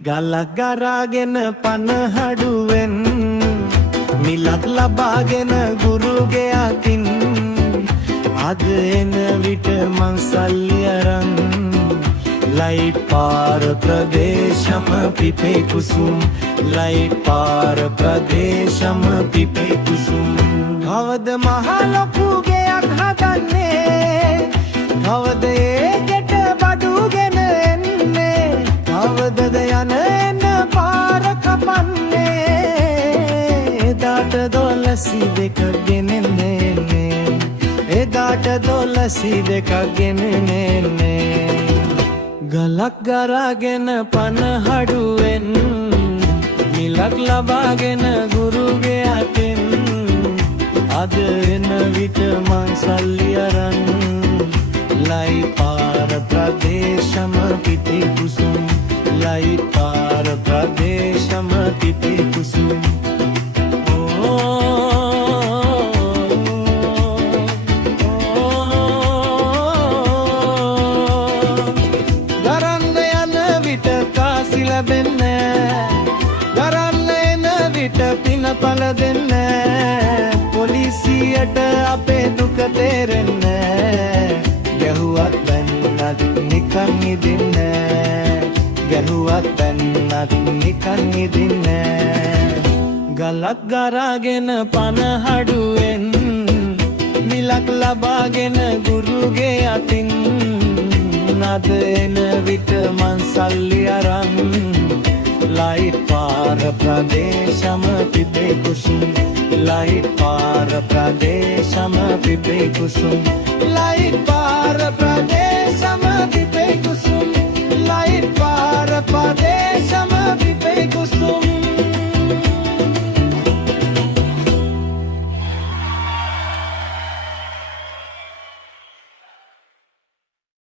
ගලක් ගරාගෙන පනහඩුවෙන් මිලක් ලබාගෙන ගුරුගේ අතින් අද එන විට මං සල්ලි අරන් ලයිට් පාර ප්‍රදේශම පිපේ කුසුම් ලයිට් පාර ප්‍රදේශම පිපේ කුසුම් කවද මහ ලොකු ගෙයක් හදන්නේ කවද ඒකට බඩුගෙන එන්නේ කවදද යන එන පාර කපන්නේ එදාට දොලසි දෙක ගෙනෙන්නේ එදාට දොලසි දෙක ගෙනෙන්නේ ගලක් ගරාගෙන පනහඩුවෙන් මිලක් ලබාගෙන ගුරුගේ අතින් අද එන විට මං සල්ලි අරන් ලයිට් පාර ප්‍රදේශම පිපේ කුසුම් ලයිට් පාර ප්‍රදේශම පිපේ කුසුම් ගරන්න යන විට කාසි ලැබෙන්නේ ගරන්න එන විට පිනපල දෙන්නේ පොලිසියට අපේ දුක තේරෙන්නේ ගැහුවත් බැන්නත් නිකන් ඉදින්නේ ගැහුවත් බැන්නත් නිකන් ඉදින්නේ ගලක් ගරාගෙන පනහඩුවෙන් මිලක් ලබාගෙන ගුරුගේ අතින් අද එන විට මං සල්ලි අරන් ලයිට් පාර ප්‍රදේශම පිපේ කුසුම් ලයිට් පාර ප්‍රදේශම පිපේ කුසුම් ලයිට් පාර ප්‍රදේශම